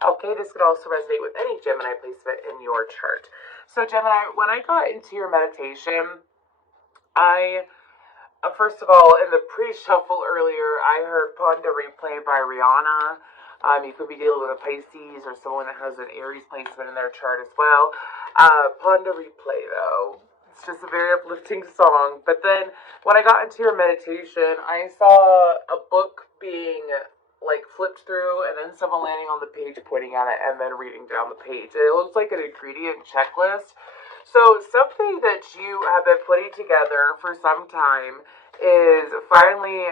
Okay, this could also resonate with any Gemini placement in your chart. So Gemini, when I got into your meditation, I first of all, in the pre-shuffle earlier, I heard Pon de Replay by Rihanna. You could be dealing with a Pisces or someone that has an Aries placement in their chart as well. Pon de Replay, though, it's just a very uplifting song. But then, when I got into your meditation, I saw a book being like flipped through, and then someone landing on the page, pointing at it, and then reading down the page. And it looks like an ingredient checklist. So something that you have been putting together for some time is finally,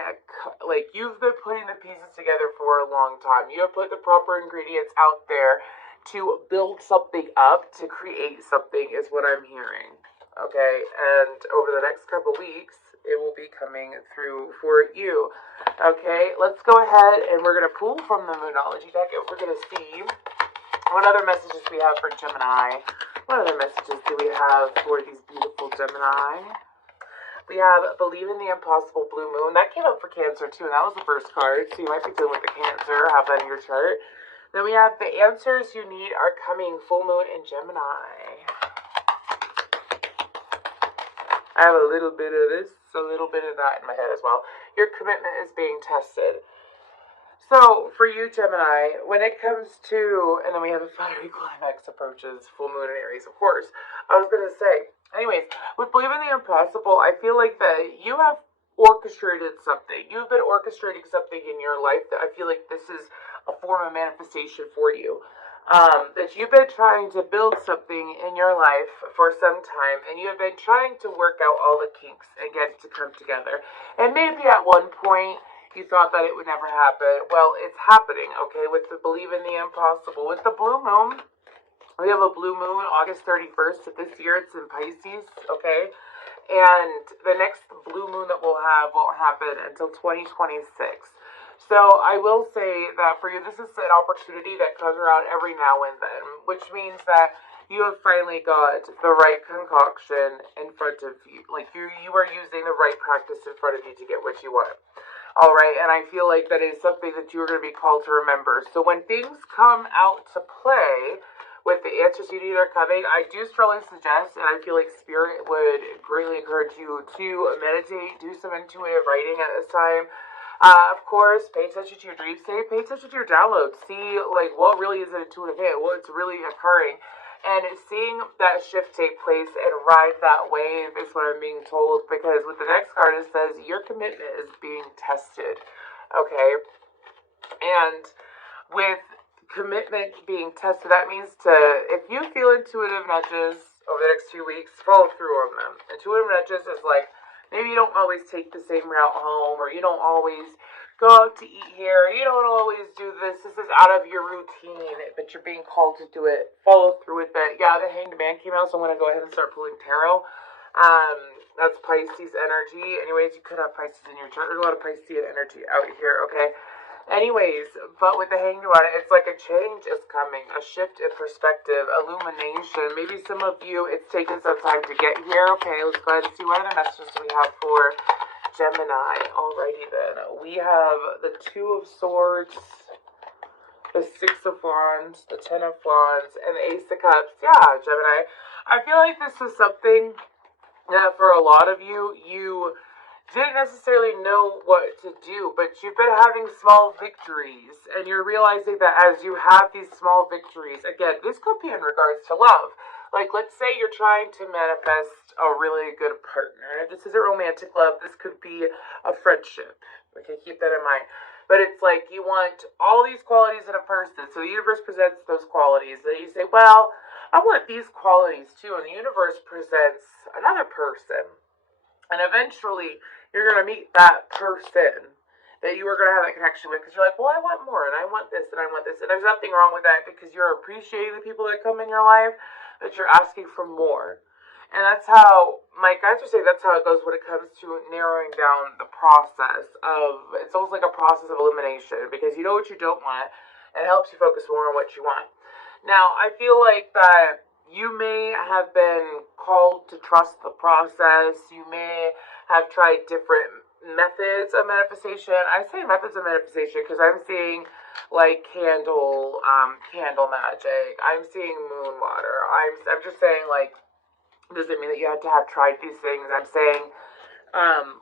like, you've been putting the pieces together for a long time. You have put the proper ingredients out there to build something up, to create something, is what I'm hearing. Okay, and over the next couple weeks, it will be coming through for you. Okay, let's go ahead and we're going to pull from the Moonology deck, and we're going to see what other messages we have for Gemini. What other messages do we have for these beautiful Gemini? We have Believe in the Impossible, Blue Moon. That came up for Cancer too, and that was the first card, so you might be dealing with the Cancer. Have that in your chart. Then we have The Answers You Need Are Coming, Full Moon in Gemini. I have a little bit of this, a little bit of that in my head as well. Your commitment is being tested. So, for you, Gemini, when it comes to, and then we have a fiery climax approaches, full moon and Aries, of course. I was going to say, anyways, with Believe in the Impossible, I feel like that you have orchestrated something. You've been orchestrating something in your life that I feel like this is a form of manifestation for you. That you've been trying to build something in your life for some time, and you have been trying to work out all the kinks and get it to come together. And maybe at one point, you thought that it would never happen. Well, it's happening, okay, with the Believe in the Impossible. With the blue moon, we have a blue moon August 31st of this year. It's in Pisces, okay? And the next blue moon that we'll have won't happen until 2026. So I will say that for you, this is an opportunity that comes around every now and then, which means that you have finally got the right concoction in front of you. Like, you are using the right practice in front of you to get what you want. All right, and I feel like that is something that you're going to be called to remember. So when things come out to play with the answers you need are coming, I do strongly suggest, and I feel like Spirit would greatly encourage you to meditate, do some intuitive writing at this time. Of course, pay attention to your dream state, pay attention to your downloads, see like what really is an intuitive hit, what's really occurring. And seeing that shift take place and ride that wave is what I'm being told, because with the next card it says your commitment is being tested, okay? And with commitment being tested, that means if you feel intuitive nudges over the next 2 weeks, follow through on them. Intuitive nudges is like, maybe you don't always take the same route home, or you don't always go out to eat here, you don't always do this is out of your routine, but you're being called to do it. Follow through with it. Yeah, the Hanged Man came out, so I'm going to go ahead and start pulling tarot. That's Pisces energy. Anyways, you could have Pisces in your chart. There's a lot of Piscean energy out here, okay? Anyways, but with the Hanged One, it's like a change is coming, a shift in perspective, illumination. Maybe some of you, it's taken some time to get here. Okay, let's go ahead and see what other messages we have for Gemini. Alrighty then. We have the Two of Swords, the Six of Wands, the Ten of Wands, and the Ace of Cups. Yeah, Gemini. I feel like this is something that for a lot of you, you didn't necessarily know what to do, but you've been having small victories, and you're realizing that as you have these small victories, again, this could be in regards to love. Like, let's say you're trying to manifest a really good partner. If this isn't romantic love, this could be a friendship. Okay, keep that in mind. But it's like you want all these qualities in a person, so the universe presents those qualities, and you say, well, I want these qualities too, and the universe presents another person. And eventually, you're going to meet that person that you are going to have that connection with, because you're like, well, I want more, and I want this, and I want this. And there's nothing wrong with that, because you're appreciating the people that come in your life, that you're asking for more. And that's how, my guys are saying that's how it goes when it comes to narrowing down the process of, it's almost like a process of elimination, because you know what you don't want, and it helps you focus more on what you want. Now, I feel like that you may have been called to trust the process. You may have tried different methods of manifestation. I say methods of manifestation because I'm seeing like candle magic. I'm seeing moon water. I'm just saying, like, doesn't mean that you have to have tried these things. I'm saying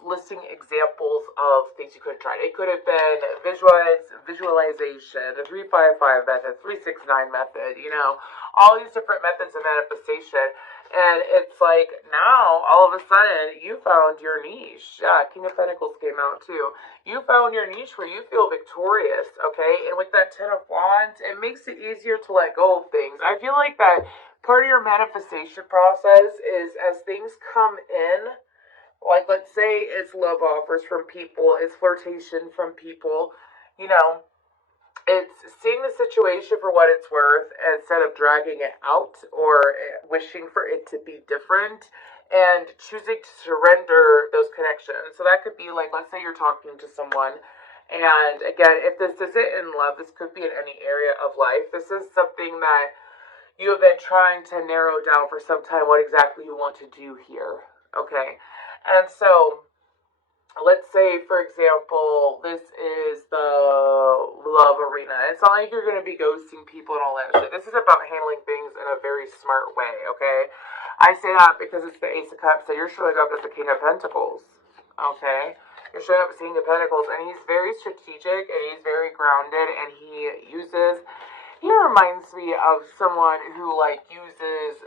listing examples of things you could have tried. It could have been visualization, the 355 method, 369 method, all these different methods of manifestation. And it's like now, all of a sudden, you found your niche. Yeah, King of Pentacles came out too. You found your niche where you feel victorious, okay? And with that Ten of Wands, it makes it easier to let go of things. I feel like that part of your manifestation process is as things come in, like, let's say it's love offers from people, it's flirtation from people, it's seeing the situation for what it's worth instead of dragging it out or wishing for it to be different, and choosing to surrender those connections. So that could be like, let's say you're talking to someone, and again, if this isn't in love, this could be in any area of life. This is something that you have been trying to narrow down for some time, what exactly you want to do here, okay? And so, let's say, for example, this is the love arena. It's not like you're going to be ghosting people and all that shit. This is about handling things in a very smart way, okay? I say that because it's the Ace of Cups, so you're showing up as the King of Pentacles, okay? You're showing up as the King of Pentacles, and he's very strategic, and he's very grounded, and he reminds me of someone who, like, uses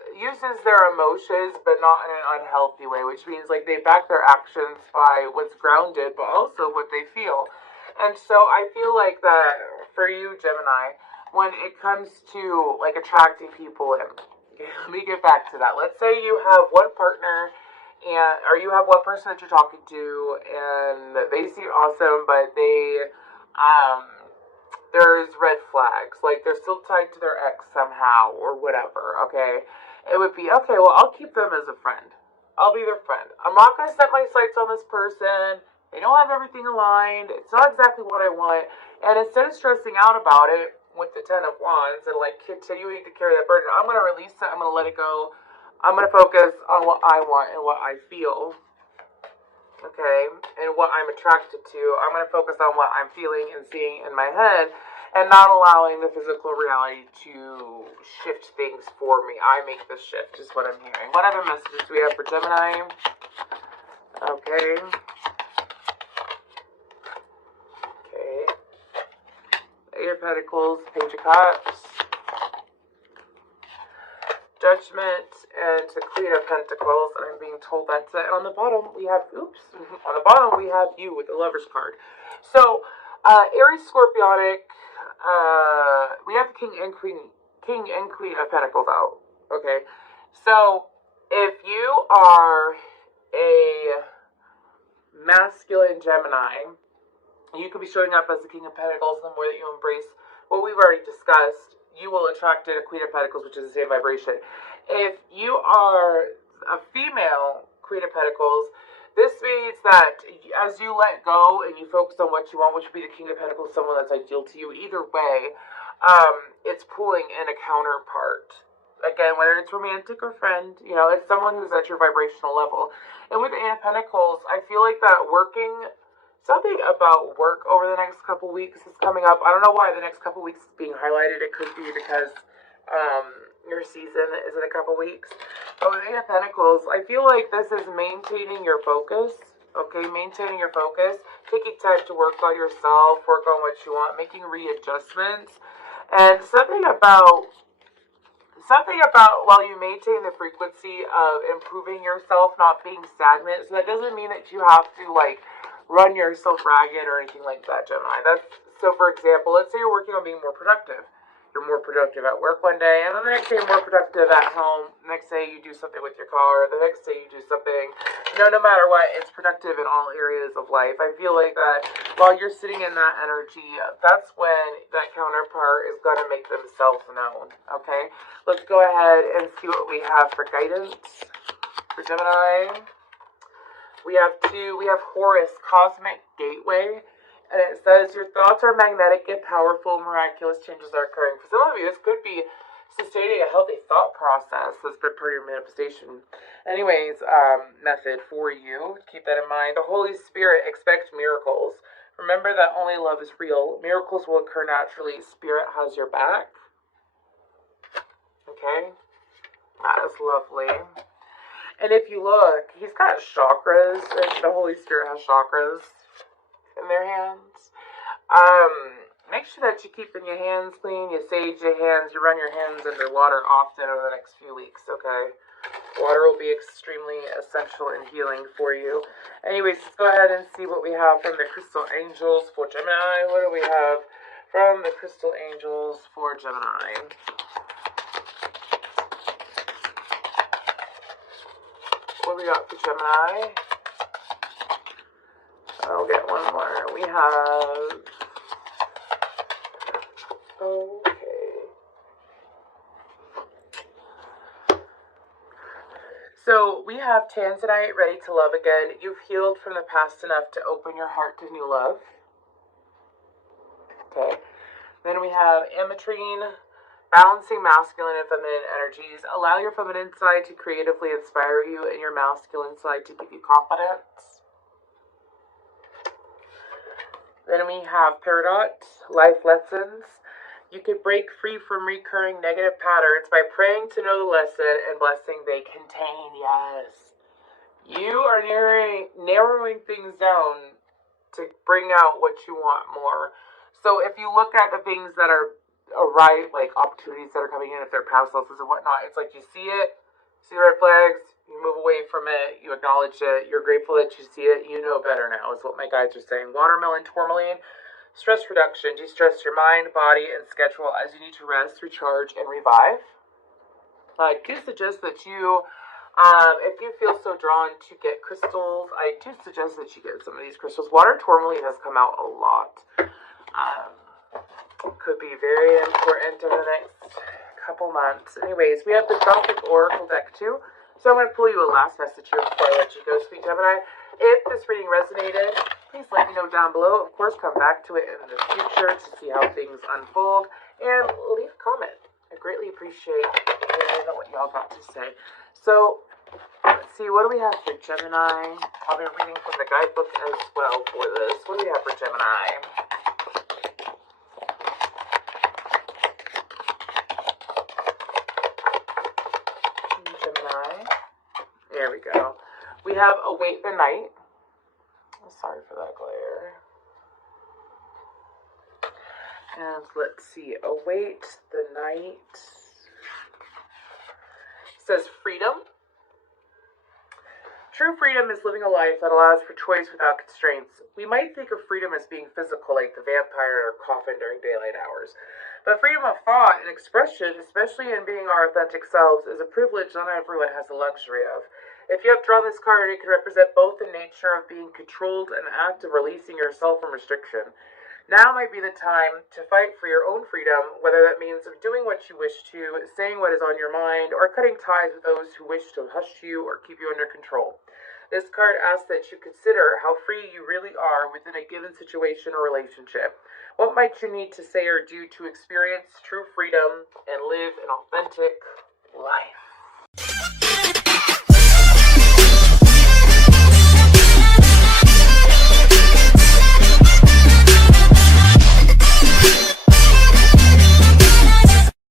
their emotions, but not in an unhealthy way, which means, like, they back their actions by what's grounded, but also what they feel. And so I feel like that for you, Gemini, when it comes to, like, attracting people in, okay, let me get back to that. Let's say you have one partner, or you have one person that you're talking to, and they seem awesome, but there's red flags, like they're still tied to their ex somehow or whatever, okay? It would be, okay, well, I'll keep them as a friend. I'll be their friend. I'm not going to set my sights on this person. They don't have everything aligned. It's not exactly what I want. And instead of stressing out about it with the Ten of Wands and, like, continuing to carry that burden, I'm going to release it. I'm going to let it go. I'm going to focus on what I want and what I feel, okay, and what I'm attracted to. I'm going to focus on what I'm feeling and seeing in my head, and not allowing the physical reality to shift things for me. I make the shift, is what I'm hearing. What other messages do we have for Gemini? Okay. Eight of Pentacles, Page of Cups, Judgment, and the Queen of Pentacles, and I'm being told that's it. And on the bottom, we have, on the bottom, we have you with the Lover's card. So, Aries, Scorpionic, we have the King and Queen of Pentacles out, okay? So, if you are a masculine Gemini, you could be showing up as the King of Pentacles. The more that you embrace what we've already discussed, you will attract a Queen of Pentacles, which is the same vibration. If you are a female Queen of Pentacles, this means that as you let go and you focus on what you want, which would be the King of Pentacles, someone that's ideal to you, either way, it's pulling in a counterpart. Again, whether it's romantic or friend, it's someone who's at your vibrational level. And with the Eight of Pentacles, I feel like that something about work over the next couple weeks is coming up. I don't know why the next couple weeks is being highlighted. It could be because your season is in a couple weeks. But with Eight of Pentacles, I feel like this is maintaining your focus. Okay, maintaining your focus, taking time to work on yourself, work on what you want, making readjustments, and something about while you maintain the frequency of improving yourself, not being stagnant. So that doesn't mean that you have to, like, run yourself ragged or anything like that, Gemini. So for example, let's say you're working on being more productive. You're more productive at work one day, and then the next day you're more productive at home. The next day you do something with your car. The next day you do something. No matter what, it's productive in all areas of life. I feel like that while you're sitting in that energy, that's when that counterpart is going to make themselves known, okay? Let's go ahead and see what we have for guidance for Gemini. We have Horus, Cosmic Gateway, and it says, your thoughts are magnetic and powerful, miraculous changes are occurring. For some of you, this could be sustaining a healthy thought process that's been part of your manifestation. Anyways, method for you, keep that in mind. The Holy Spirit, expect miracles. Remember that only love is real. Miracles will occur naturally. Spirit has your back. Okay? That is lovely. And if you look, he's got chakras. The Holy Spirit has chakras in their hands. Make sure that you keep your hands clean. You sage your hands. You run your hands under water often over the next few weeks, okay? Water will be extremely essential and healing for you. Anyways, let's go ahead and see what we have from the Crystal Angels for Gemini. What do we have from the Crystal Angels for Gemini? What do we got for Gemini? I'll get one more. We have... Okay. So we have Tanzanite, ready to love again. You've healed from the past enough to open your heart to new love. Okay. Then we have Ametrine, balancing masculine and feminine energies. Allow your feminine side to creatively inspire you and your masculine side to give you confidence. Then we have Peridot, life lessons. You can break free from recurring negative patterns by praying to know the lesson and blessing they contain. Yes. You are narrowing things down to bring out what you want more. So if you look at the things that are right, like opportunities that are coming in, if they're past losses and whatnot, it's like you see it, see the red flags, you move away from it, you acknowledge it, you're grateful that you see it, you know better now, is what my guides are saying. Watermelon, tourmaline, stress reduction, de-stress your mind, body, and schedule as you need to rest, recharge, and revive. I do suggest that you, if you feel so drawn to get crystals, I do suggest that you get some of these crystals. Water tourmaline has come out a lot. Could be very important over the next couple months. Anyways, we have the Gothic Oracle deck too. So I'm going to pull you a last message here before I let you go, sweet Gemini. If this reading resonated, please let me know down below. Of course, come back to it in the future to see how things unfold. And leave a comment. I greatly appreciate hearing what y'all got to say. So, let's see. What do we have for Gemini? I'll be reading from the guidebook as well for this. What do we have for Gemini? There we go. We have Await the Night. Sorry for that glare. And let's see. Await the Night. It says freedom. True freedom is living a life that allows for choice without constraints. We might think of freedom as being physical, like the vampire or coffin during daylight hours. But freedom of thought and expression, especially in being our authentic selves, is a privilege not everyone has the luxury of. If you have drawn this card, it can represent both the nature of being controlled and the act of releasing yourself from restriction. Now might be the time to fight for your own freedom, whether that means doing what you wish to, saying what is on your mind, or cutting ties with those who wish to hush you or keep you under control. This card asks that you consider how free you really are within a given situation or relationship. What might you need to say or do to experience true freedom and live an authentic life?